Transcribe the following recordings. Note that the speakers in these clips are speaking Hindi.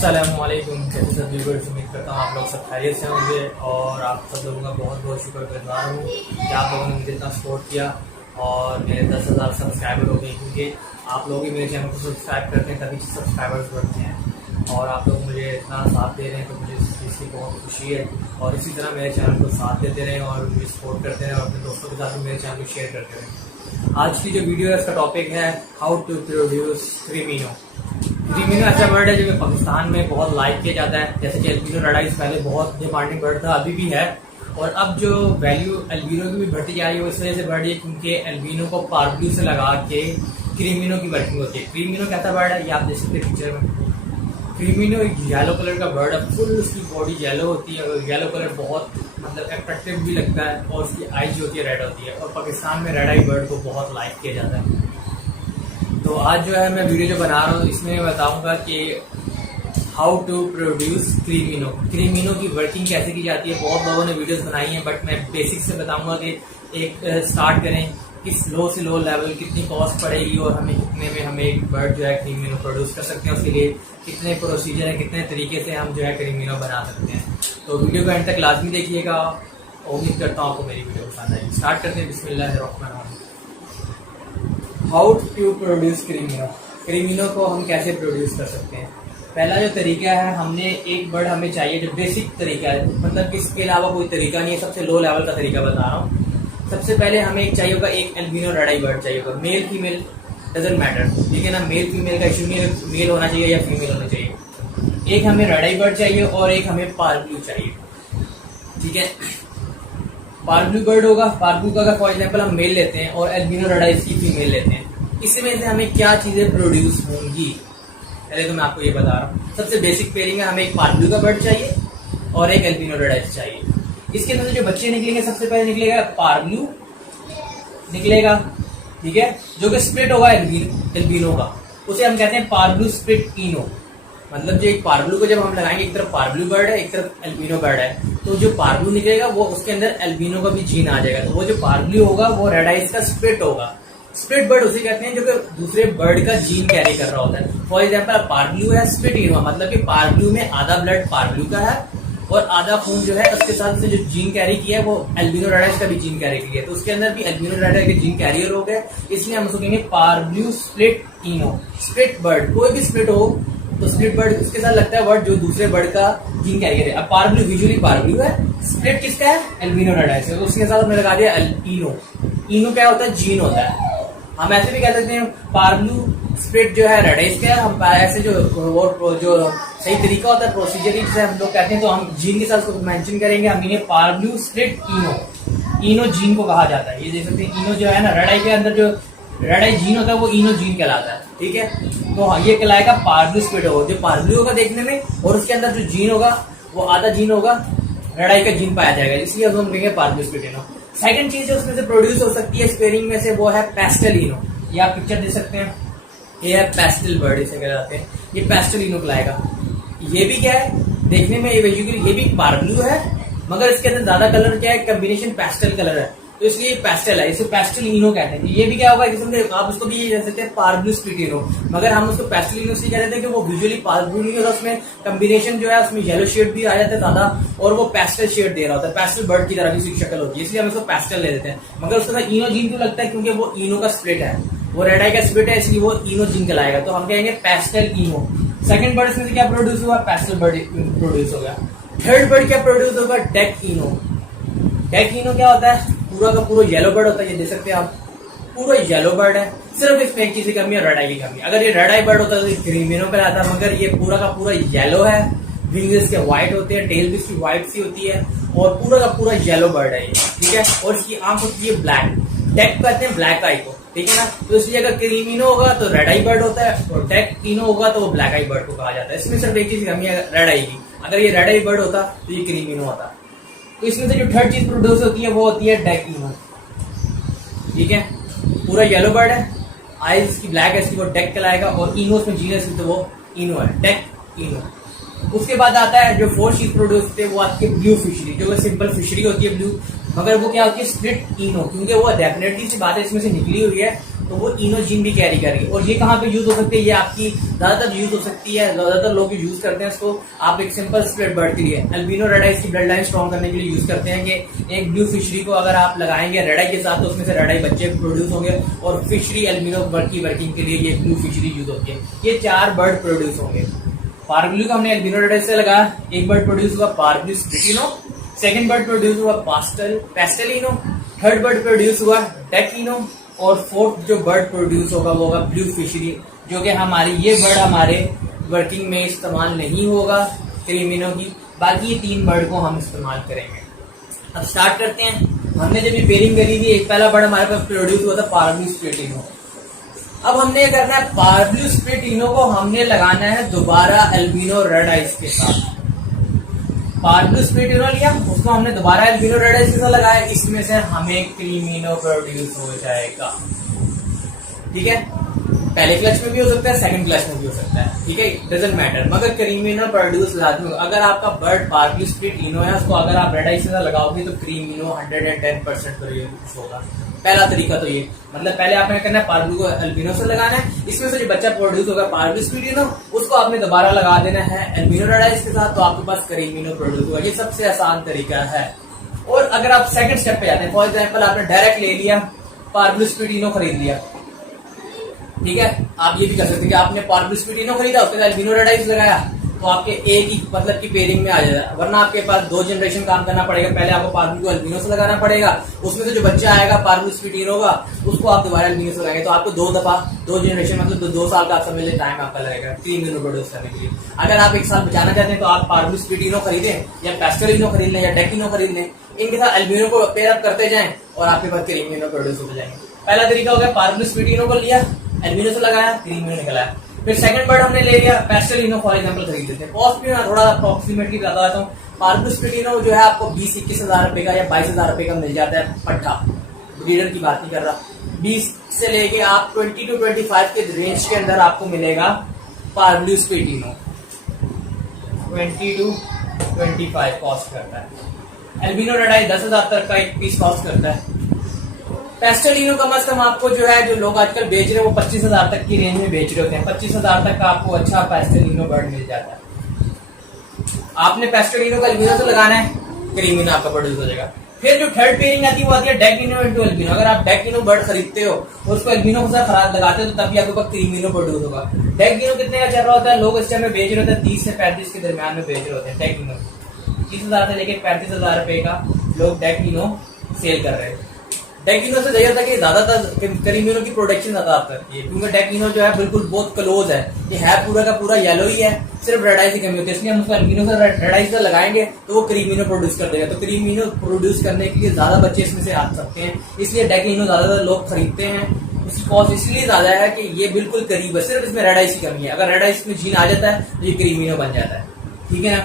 अस्सलामुअलैकुम। कैसे सब व्यूअर्स, उम्मीद करता हूँ आप लोग सब खैरियत से होंगे और आप सब लोगों का बहुत बहुत शुक्रगुजार हूँ कि आप लोगों ने मुझे इतना सपोर्ट किया और मेरे 10,000 सब्सक्राइबर हो गए, क्योंकि आप लोग ही मेरे चैनल को सब्सक्राइब करते हैं तभी सब्सक्राइबर्स बढ़ते हैं और आप लोग मुझे इतना साथ दे रहे हैं तो मुझे इस चीज़ की बहुत खुशी है। और इसी तरह मेरे चैनल को साथ देते रहें और मुझे सपोर्ट करते रहें और अपने दोस्तों के साथ भी मेरे चैनल को शेयर करते रहें। आज की जो वीडियो है उसका टॉपिक है हाउ टू प्रोड्यूस क्रीमिनो। क्रीमिनो ऐसा वर्ड है जो पाकिस्तान में बहुत लाइक किया जाता है, जैसे कि एल्बिनो रेडाइस पहले बहुत डिमांडिंग वर्ड था, अभी भी है और अब जो वैल्यू एल्बिनो की भी बढ़ती जा रही है वो इस वजह से बढ़ रही है क्योंकि एल्बिनो को पार्ब्लू से लगा के क्रीमिनो की वर्किंग होती है। क्रीमिनो कैसा वर्ड है ये आप देख सकते हैं पिक्चर में। क्रीमिनो एक येलो कलर का बर्ड है, फुल उसकी बॉडी येलो होती है और येलो कलर बहुत मतलब अट्रैक्टिव भी लगता है और उसकी आईज जो होती है रेड होती है और पाकिस्तान में रेड आई बर्ड को बहुत लाइक किया जाता है। तो आज जो है मैं वीडियो जो बना रहा हूँ इसमें मैं बताऊंगा कि हाउ टू प्रोड्यूस क्रीमिनो। क्रीमिनो की वर्किंग कैसे की जाती है। बहुत लोगों ने वीडियोस बनाई हैं बट मैं बेसिक से बताऊंगा कि एक स्टार्ट करें किस लो से लो लेवल कितनी कॉस्ट पड़ेगी और हमें कितने में हम एक बर्ड जो है क्रीमिनो प्रोड्यूस कर सकते हैं, उसके लिए कितने प्रोसीजर है, कितने तरीके से हम जो है क्रीमिनो बना सकते हैं। तो वीडियो को एंड तक लाजमी देखिएगा। उम्मीद करता हूँ आपको मेरी वीडियो पसंद आएगी। स्टार्ट करते हैं। बिस्मिल्लाहिर्रहमानिर्रहीम। How to produce क्रीमिनो। क्रीमिनो को हम कैसे प्रोड्यूस कर सकते हैं। पहला जो तरीका है, हमने एक बर्ड हमें चाहिए जो बेसिक तरीका है, मतलब इसके अलावा कोई तरीका नहीं है, सबसे लो लेवल का तरीका बता रहा हूँ। सबसे पहले हमें एक चाहिए होगा एक एल्बिनो रेड आई बर्ड चाहिए होगा, मेल फीमेल डजंट मैटर, ठीक है ना। मेल फीमेल का इशू नहीं है, मेल होना चाहिए या फीमेल होना चाहिए। एक हमें रेड आई बर्ड चाहिए और एक हमें पार्ब्लू चाहिए, ठीक है। पार्ब्लू बर्ड होगा, पार्ब्लू का फॉर एग्जाम्पल हम मेल लेते हैं और एल्बिनो रेड आई की फीमेल लेते हैं, इसमें से हमें क्या चीजें प्रोड्यूस होंगी पहले तो मैं आपको ये बता रहा हूँ। सबसे बेसिक पेयरिंग है, हमें एक पार्ब्लू का बर्ड चाहिए और एक एल्बिनो रेड आई चाहिए। इसके अंदर जो बच्चे निकलेंगे सबसे पहले निकलेगा पार्ब्लू निकलेगा, ठीक है, जो कि स्प्लिट होगा एल्बिनो का, उसे हम कहते हैं पार्ब्लू स्प्लिट इनो। मतलब जो एक पार्ब्लू को जब हम लगाएंगे, एक तरफ पार्ब्लू बर्ड है एक तरफ एल्बिनो बर्ड है, तो जो पार्ब्लू निकलेगा वो उसके अंदर एल्बिनो का भी जीन आ जाएगा, तो वो जो पार्ब्लू होगा वो रेड आइज का स्प्लिट होगा। स्प्लिट बर्ड उसे कहते हैं जो कि दूसरे बर्ड का जीन कैरी कर रहा होता है। फॉर एग्जाम्पल पार्ब्लू है स्प्लिट इनो, मतलब कि पार्ब्लू में आधा ब्लड पार्ब्लू का है और आधा खून जो है उसके साथ जो जीन कैरी किया है वो एल्बिनो रेड आइज का भी जीन कैरी किया है, तो उसके अंदर भी एल्बिनो रेड आइज के जीन कैरियर हो गए, इसलिए हम उसको कहेंगे पार्ब्लू स्प्लिट इनो। स्प्लिट बर्ड कोई भी स्प्लिट हो तो स्प्लिट बर्ड उसके साथ लगता है वर्ड जो दूसरे बर्ड का जीन कैरियर है। अब पार्ब्लू विजुअली पार्ब्लू है, स्प्लिट किसका है एल्बिनो रेड आइज, तो उसके साथ हमने लगा दिया इनो। इनो क्या होता है, जीन होता है। हम ऐसे भी कह सकते हैं पार्ब्लू स्प्लिट जो है रेड आइज का, हम ऐसे जो सही तरीका होता है प्रोसीजर जिसे हम लोग कहते हैं, तो हम जीन के साथ उसको मेंशन करेंगे, हम इन्हें पार्ब्लू स्प्लिट इनो। इनो जीन को कहा जाता है। ये देख सकते हैं इनो जो है ना, रेड आई के अंदर जो रेड आई जीन होता है वो इनो जीन कहलाता है, ठीक है। तो ये कहलाएगा पार्ब्लू स्प्लिट होगा, जो पार्ब्लू होगा देखने में और उसके अंदर जो जीन होगा वो आधा जीन होगा रेड आई का जीन पाया जाएगा, इसलिए हम कहेंगे पार्ब्लू स्प्लिट इनो। सेकंड चीज जो उसमें से प्रोड्यूस हो सकती है स्पेयरिंग में से वो है पेस्टल इनो। ये आप पिक्चर देख सकते हैं, ये है पेस्टल बर्ड इसे कहलाते हैं, ये पेस्टल इनो कहलाएगा। ये भी क्या है देखने में, ये भी पार्ब्लू है मगर इसके अंदर ज्यादा कलर क्या है, कॉम्बिनेशन पेस्टल कलर है, तो इसलिए पेस्टल है, इसे पेस्टल इनो कहते हैं। ये भी क्या होगा जिसमें आप उसको भी कह सकते हैं पार्ब्लू स्प्लिट इनो, मगर हम उसको पेस्टल इनो से कहते हैं कि वो विजुअली पार्ब्लू नहीं होता, उसमें कॉम्बिनेशन जो है उसमें येलो शेड भी आ जाता है ज्यादा और वो पेस्टल शेड दे रहा होता है, पेस्टल बर्ड की तरह की शक्ल होती है, इसलिए हम उसको पेस्टल ले देते हैं। मगर उसके साथ इनो जीन क्यों लगता है, क्योंकि वो इनो का स्प्लिट है, वो रेड आई का स्प्लिट है, इसलिए वो इनो जीन कहलाएगा, तो हम कहेंगे पेस्टल इनो। सेकंड बर्ड इसमें से क्या प्रोड्यूस हुआ, पेस्टल बर्ड प्रोड्यूस हो गया। थर्ड बर्ड क्या प्रोड्यूस होगा, डेक इनो। डेक इनो क्या होता है, पूरा का पूरा येलो बर्ड होता है, ये देख सकते हैं आप, पूरा येलो बर्ड है, सिर्फ इसमें एक चीज की कमी है, रेड आई की कमी। अगर ये रेड आई बर्ड होता तो ये क्रीमिनो पे आता, मगर ये पूरा का पूरा येलो है, विंग्स इसके व्हाइट होते हैं, टेल भी इसकी व्हाइट सी होती है और पूरा का पूरा येलो बर्ड है ये, ठीक है। और इसकी आंख होती है ब्लैक, डेक कहते हैं ब्लैक आई को, ठीक है ना। तो इसलिए अगर क्रीमिनो होगा तो रेड आई बर्ड होता है और डेक इनो होगा तो वो ब्लैक आई बर्ड को कहा जाता है। इसमें सिर्फ एक चीज की कमी है रेड आई की, अगर ये रेड आई बर्ड होता तो ये क्रीमिनो होता। तो इसमें से जो थर्ड चीज प्रोड्यूस होती है वो होती है डेक इनो, ठीक है। पूरा येलो बर्ड है, आईज इसकी ब्लैक है, इसकी वो डेक कहलाएगा और इनो उसमें जीनस तो वो इनो है, डेक इनो। उसके बाद आता है जो फोर्थ चीज प्रोड्यूस होती है वो आती है ब्लू फिशरी, जो सिंपल फिशरी होती है ब्लू, मगर वो क्या होती है स्प्लिट इनो, क्योंकि वो डेफिनेटली सी बात है इसमें से निकली हुई है तो वो इनोजीन भी कैरी करेगी। और ये कहाँ पे यूज हो सकती है, ये आपकी ज्यादातर यूज हो सकती है, ज्यादातर लोग यूज करते हैं इसको। आप एक सिंपल स्प्लिट बर्ड के लिए अल्बिनो रेड आइज की ब्लड लाइन स्ट्रॉन्ग करने के लिए यूज करते हैं कि एक ब्लू फिशरी को अगर आप लगाएंगे रेड आई के साथ तो उसमें से रेड आई बच्चे प्रोड्यूस होंगे, और फिशरी अल्बिनो बर्ड की वर्किंग के लिए ये ब्लू फिशरी यूज होती है। ये 4 बर्ड प्रोड्यूस होंगे। पारब्लू का हमने अल्बिनो रेड आइज से लगाया, एक बर्ड प्रोड्यूस हुआ पारब्लू स्प्लिटिनो, सेकंड बर्ड प्रोड्यूस हुआ पेस्टेलिनो, थर्ड बर्ड प्रोड्यूस हुआ डेकिनो, और फोर्थ जो बर्ड प्रोड्यूस होगा वो होगा ब्लू फिशरी, जो कि हमारी ये बर्ड हमारे वर्किंग में इस्तेमाल नहीं होगा क्रीमिनो की। बाकी ये 3 बर्ड को हम इस्तेमाल करेंगे। अब स्टार्ट करते हैं। हमने जब ये पेयरिंग करी थी, एक पहला बर्ड हमारे पास प्रोड्यूस हुआ था पारब्लू स्प्लिटिनो। अब हमने करना है पारब्लू स्प्लिटिनो को हमने लगाना है दोबारा अल्बिनो रेड आइज के साथ। पारब्लू स्प्लिटिनो लिया, उसको हमने दोबारा अल्बिनो रेड आइज के साथ लगाया, इसमें से हमें क्रीमिनो प्रोड्यूस हो जाएगा। ठीक है, पहले क्लच में भी हो सकता है, सेकंड क्लच में भी हो सकता है, ठीक है, डजंट मैटर, मगर क्रीमिनो प्रोड्यूस लाजमी। अगर आपका बर्ड पारब्लू स्प्लिटिनो है, उसको अगर आप रेड आइज के साथ लगाओगे तो क्रीमिनो 110% प्रोड्यूस होगा। पहला तरीका तो ये, मतलब पहले आपने करना है पारब्लू को अल्बिनो से लगाना है, इसमें से जो बच्चा प्रोड्यूस होगा पारब्लू स्प्लिटिनो उसको आपने दोबारा लगा देना है अल्बिनो रेड आइज के साथ, तो आपके पास क्रीमिनो प्रोड्यूस होगा। ये सबसे आसान तरीका है। और अगर आप सेकंड स्टेप पे जाते हैं, फॉर एग्जाम्पल आपने डायरेक्ट ले लिया पारब्लू स्प्लिटिनो खरीद लिया, ठीक है, आप ये भी कर सकते हैं कि आपने पारब्लू स्प्लिटिनो खरीदा, उसके साथ अल्बिनो रेड आइज लगाया, तो आपके एक ही मतलब की पेयरिंग में आ जाएगा। वरना आपके पास 2 जनरेशन काम करना पड़ेगा। पहले आपको पारब्लू को अल्बिनो से लगाना पड़ेगा, उसमें से जो बच्चा आएगा पारब्लू स्प्लिटिनो का उसको आप दोबारा अल्बिनो से लगाएंगे, तो आपको 2 दफा 2 जनरेशन मतलब 2 साल का आप समझ लें टाइम आपका लगेगा क्रीमिनो प्रोड्यूस करने के लिए। अगर आप 1 साल बचाना चाहते हैं तो आप पारब्लू स्प्लिटिनो खरीदें या पेस्टेलिनो खरीद लें या डेकिनो खरीद लें, इनके साथ अल्बिनो को पेयर अप करते जाएं और आपके पास क्रीमिनो प्रोड्यूस होते जाएंगे। पहला तरीका हो गया, पारब्लू स्प्लिटिनो को लिया, अल्बिनो से लगाया, क्रीमिनो निकला। फिर सेकंड बर्ड हमने ले लिया पेस्टेलिनो फॉर एग्जांपल खरीद लेते हैं। कॉस्ट भी मैं थोड़ा अप्रोक्सीमेटली बता देता हूँ। पारब्लू स्प्लिटिनो जो है आपको 20-21 हजार रुपए का या 22 हजार रुपए का मिल जाता है पट्टा। ब्रीडर की बात नहीं कर रहा, 20 से लेके आप 20 to 25 के रेंज के अंदर आपको मिलेगा पारब्लू स्प्लिटिनो। 20 to 25 कॉस्ट करता है। अल्बिनो रेड आई 10,000 तक का एक पीस कॉस्ट करता है। पेस्टेलिनो कम से कम आपको जो है, जो लोग आजकल बेच रहे हैं वो 25,000 तक की रेंज में बेच रहे होते हैं। 25,000 तक का आपको अच्छा पेस्टेलिनो बर्ड मिल जाता है। आपने पेस्टेलिनो का अल्बिनो से लगाना है, क्रीमिनो आपका प्रोड्यूस हो जाएगा। फिर जो थर्ड पेयरिंग आती है वो आती है डेकिनो इंटू अल्बिनो। अगर आप डेकिनो बर्ड खरीदते हो और उसको अल्बिनो के साथ खराब लगाते हो तो तभी आपके पास क्रीमिनो प्रोड्यूस होगा। डेकिनो कितने का चल रहा होता है, लोग इस टाइम में बेच रहे होते हैं 30 से 35 के दरमियान में बेच रहे होते हैं डेकिनो। 30,000 से लेकर 35,000 रुपए का लोग डेकिनो सेल कर रहे हैं। डेकिनो से चाहिए था कि ज्यादातर क्रीमिनो की प्रोडक्शन ज्यादा करती है, क्योंकि डेकिनो जो है बिल्कुल बहुत क्लोज है, ये है पूरा का पूरा येलो ही है, सिर्फ रेड आई की कमी होती है। इसलिए हम उसको अल्बिनो से रेड आई से लगाएंगे तो वो क्रीमिनो प्रोड्यूस कर देगा। तो क्रीमिनो प्रोड्यूस करने के लिए ज्यादा बच्चे इसमें से आ सकते हैं, इसलिए डेकिनो ज्यादातर लोग खरीदते हैं। उसकी कॉस्ट इसलिए ज्यादा है कि ये बिल्कुल करीब है, सिर्फ इसमें रेड आइस की कमी है। अगर रेड आइस में जीन आ जाता है तो ये क्रीमिनो बन जाता है, ठीक है ना।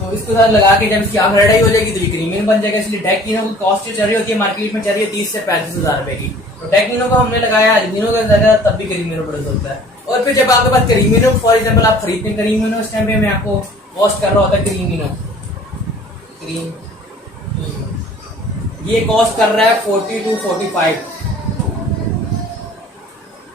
तो इसके साथ लगा के जब इसकी आंख रेड आई हो जाएगी तो ये क्रीमिनो बन जाएगा। इसलिए डेकिनो की कॉस्ट जो चल रही होती है मार्केट में चल रही है 30 से 35,000 रुपए की। तो डेकिनो को हमने लगाया, अल्बिनो का लगाया, तब भी क्रीमिनो प्रोड्यूस होता है। और फिर जब आपके पास क्रीमिनो फॉर एग्जाम्पल आप खरीदते हैं क्रीमिनो, इस टाइम पे मैं आपको कॉस्ट कर रहा होता है क्रीमिनो, ये कॉस्ट कर रहा है 40 to 45।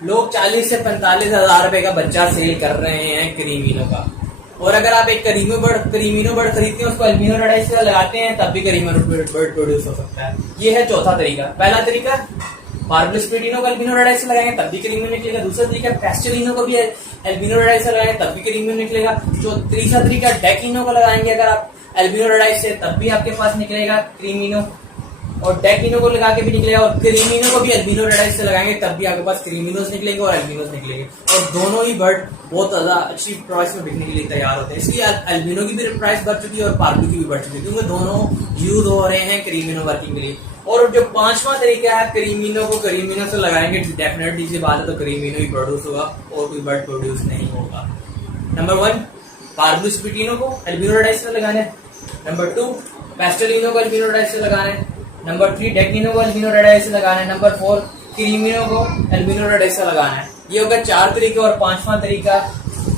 लोग 40 से 45,000 रुपए का बच्चा सेल कर रहे हैं क्रीमिनो का। और अगर आप एक क्रीमिनो बर्ड खरीदते हैं, उसको अल्बिनो रेड आइज से लगाते हैं, तब भी क्रीमिनो बर्ड प्रोड्यूस हो सकता है। ये है चौथा तरीका। पहला तरीका पारब्लू स्प्लिटिनो को अल्बिनो रेड आइज से लगाएंगे तब भी क्रीमिनो निकलेगा। दूसरा तरीका पेस्टेलिनो को भी अल्बिनो रेड आइज से लगाएंगे तब भी क्रीमिनो निकलेगा। जो तीसरा तरीका डेकिनो को लगाएंगे अगर आप अल्बिनो रेड आइज से, तब भी आपके पास निकलेगा क्रीमिनो, और डेकिनो को लगा के भी निकलेगा। और क्रीमिनो को भी अल्बिनो रेड आइज से लगाएंगे तब भी आपके पास क्रीमिनोस निकलेंगे और अल्बिनोस निकलेंगे। और दोनों ही बर्ड बहुत ज्यादा अच्छी प्राइस में बिकने के लिए तैयार होते हैं। इसलिए अल्बिनो की भी प्राइस बढ़ चुकी है और पारब्लू की भी बढ़ चुकी है, क्योंकि दोनों यूज हो रहे हैं क्रीमिनो वर्किंग के लिए। और जो पांचवा तरीका है, क्रीमिनो को क्रीमिनो से लगाएंगे, डेफिनेटली सी बात है तो क्रीमिनो ही प्रोड्यूस होगा और कोई बर्ड प्रोड्यूस नहीं होगा। नंबर 1 पारब्लू स्प्लिटिनो को अल्बिनो रेड आइज से लगाना है। नंबर 2 पेस्टेलिनो को अल्बिनो रेड आइज से लगाना है। नंबर 3 डेकिनो को अल्बिनो रेड आइज से लगाना है। नंबर 4 क्रीमिनो को अल्बिनो रेड आइज से लगाना है। ये होगा 4 तरीके। और 5वां तरीका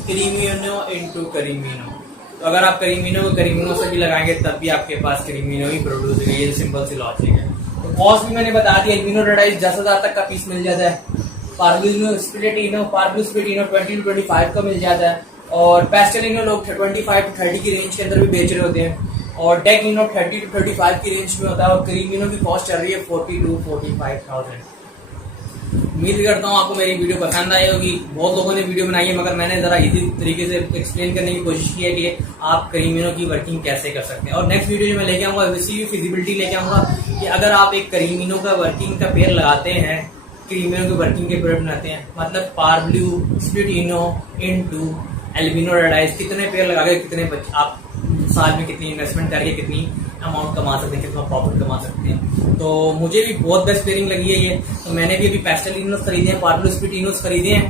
क्रीमिनो इंटू क्रीमिनो। तो अगर आप क्रीमिनो को क्रीमिनो से भी लगाएंगे तब भी आपके पास क्रीमिनो ही प्रोड्यूस होगा। ये सिंपल सी लॉजिक है। तो कॉस्ट भी मैंने बता दी, अल्बिनो रेड आइज 10,000 तक का पीस मिल जाता है। पार्बलिनो स्प्लिटिनो 20-25 का मिल जाता है, और पेस्टेलिनो लोग 25-30 की रेंज के अंदर भी बेच रहे होते हैं, और डेकलिनो 30-35 की रेंज में होता है, और क्रीमिनो की कॉस्ट चल रही है 40,000-45,000। उम्मीद करता हूँ आपको मेरी वीडियो पसंद आई होगी। बहुत लोगों ने वीडियो बनाई है, मगर मैंने जरा इजी तरीके से एक्सप्लेन करने की कोशिश की है कि आप क्रीमिनो की वर्किंग कैसे कर सकते हैं। और नेक्स्ट वीडियो जो मैं लेके आऊंगा वैसी भी फिजिबिलिटी लेके आऊंगा कि अगर आप एक क्रीमिनो का वर्किंग का पेयर लगाते हैं, क्रीमिनो की वर्किंग के पेयर बनाते हैं, मतलब पार्ब्लू स्प्लिटिनो इनटू एल्बिनो रेडाइस, कितने पेयर लगा के कितने आप साल में कितनी इन्वेस्टमेंट करके कितनी अमाउंट कमा सकते हैं, कितना प्रॉफिट कमा सकते हैं। तो मुझे भी बहुत बेस्ट पेयरिंग लगी है ये, तो मैंने भी अभी पेस्टेलिनोस खरीदे हैं, पार्ब्लू स्प्लिटिनोस खरीदे हैं,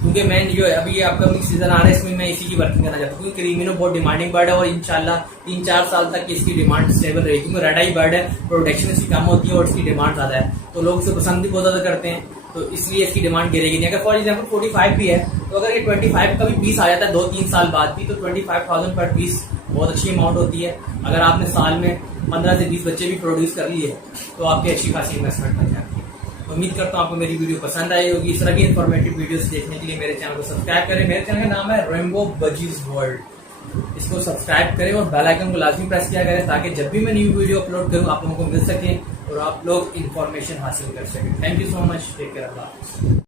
क्योंकि मैं जो अभी ये अपकमिंग सीजन आ रहा है इसमें मैं इसी की वर्किंग करना चाहता हूँ, क्योंकि क्रीमिनो बहुत डिमांडिंग बर्ड है और इंशाल्लाह 3-4 साल तक इसकी डिमांड स्टेबल रहेगी, क्योंकि रेड आई बर्ड है, प्रोडक्शन इसकी कम होती है और इसकी डिमांड ज्यादा है, तो लोग इसे पसंद भी बहुत ज्यादा करते हैं, तो इसलिए इसकी डिमांड गिरेगी नहीं। अगर फॉर एग्जाम्पल 45 भी है, तो अगर ये 25 का भी पीस आ जाता है 2-3 साल बाद भी, तो 25,000 पर पीस बहुत अच्छी अमाउंट होती है। अगर आपने साल में 15 से 20 बच्चे भी प्रोड्यूस कर लिए तो आपकी अच्छी खासी इन्वेस्टमेंट बन जाती है। उम्मीद करता हूँ आपको मेरी वीडियो पसंद आई होगी। इस तरह की इन्फॉर्मेटिव वीडियोस देखने के लिए मेरे चैनल को सब्सक्राइब करें। मेरे चैनल का नाम है रेनबो बजीज वर्ल्ड, इसको सब्सक्राइब करें और बेल आइकन को लाजमी प्रेस किया करें, ताकि जब भी मैं न्यू वीडियो अपलोड करूँ आप लोगों को मिल सके और आप लोग इन्फॉर्मेशन हासिल कर सकें। Thank you so much, take care, Allah.